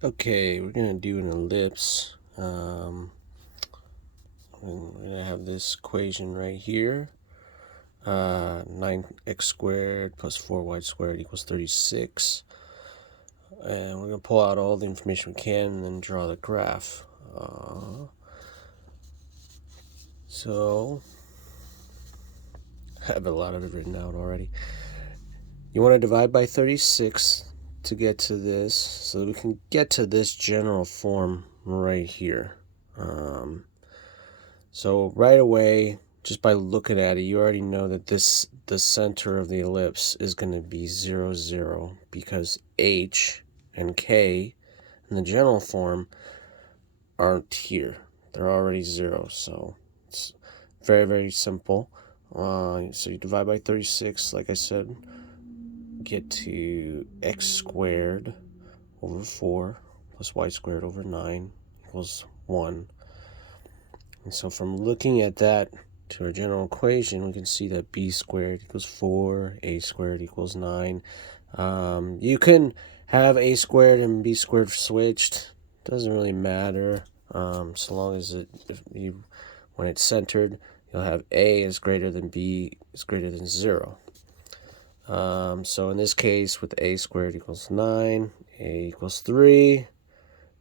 Okay, we're gonna do an ellipse. We're gonna have this equation right here. 9x squared plus 4y squared equals 36. And we're gonna pull out all the information we can and then draw the graph. So I have a lot of it written out already. You want to divide by 36 to get to this, so that we can get to this general form right here. So right away, just by looking at it, you already know that the center of the ellipse is going to be 0, 0, because h and k in the general form aren't here. They're already 0, so it's very, very simple. So you divide by 36, like I said, get to x squared over 4 plus y squared over 9 equals 1. And so from looking at that to our general equation, we can see that b squared equals 4, a squared equals 9. You can have a squared and b squared switched. Doesn't really matter, so long as when it's centered, you'll have a is greater than b is greater than 0. So in this case, with a squared equals 9, a equals 3,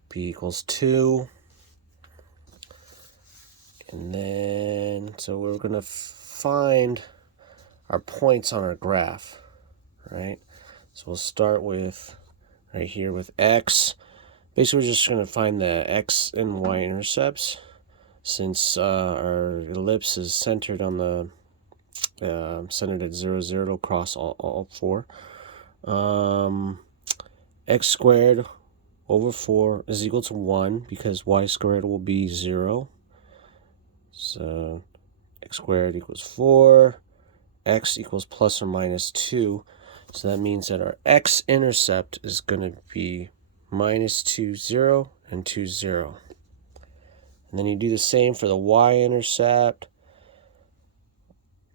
b equals 2. And then, so we're going to find our points on our graph, right? So we'll start with, right here with x. Basically, we're just going to find the x and y intercepts, since our ellipse is centered on the, centered at 0, 0, it'll cross all four. X squared over 4 is equal to 1, because y squared will be 0. So x squared equals 4, x equals plus or minus 2. So that means that our x-intercept is going to be minus 2, 0, and 2, 0. And then you do the same for the y-intercept.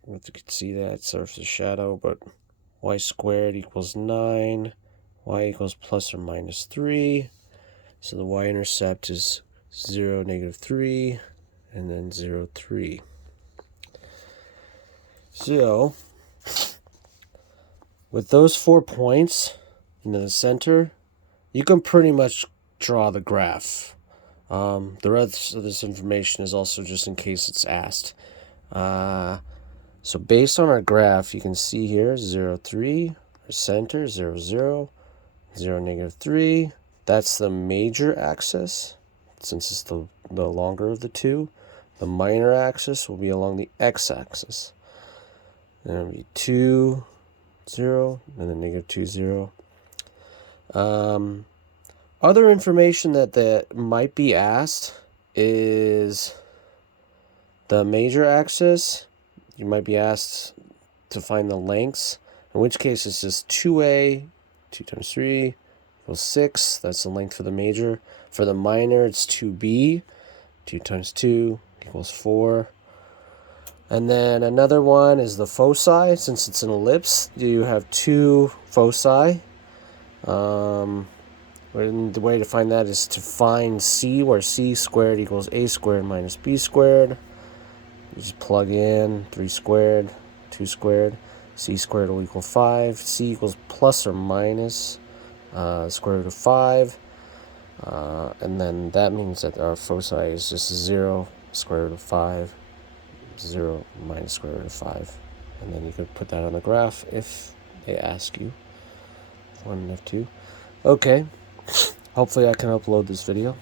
I don't know if you can see that, it serves a shadow, but y squared equals 9, y equals plus or minus 3. So the y-intercept is 0, negative 3, and then 0, 3. So, with those 4 points in the center, you can pretty much draw the graph. The rest of this information is also just in case it's asked. So based on our graph, you can see here 0, 3, our center, 0, 0, 0, negative 3. That's the major axis, since it's the longer of the two. The minor axis will be along the x-axis. Then it'll be 2, 0, and then negative 2, 0. Other information that might be asked is the major axis. You might be asked to find the lengths, in which case it's just 2a, 2 times 3 equals 6. That's the length for the major. For the minor, it's 2b, 2 times 2 equals 4. And then another one is the foci. Since it's an ellipse, you have 2 foci. The way to find that is to find c, where c squared equals a squared minus b squared. You just plug in 3 squared, 2 squared. C squared will equal 5. C equals plus or minus square root of 5. And then that means that our foci is just 0, square root of 5, 0 minus square root of 5. And then you could put that on the graph if they ask you. F1 and F2. Okay. Hopefully I can upload this video.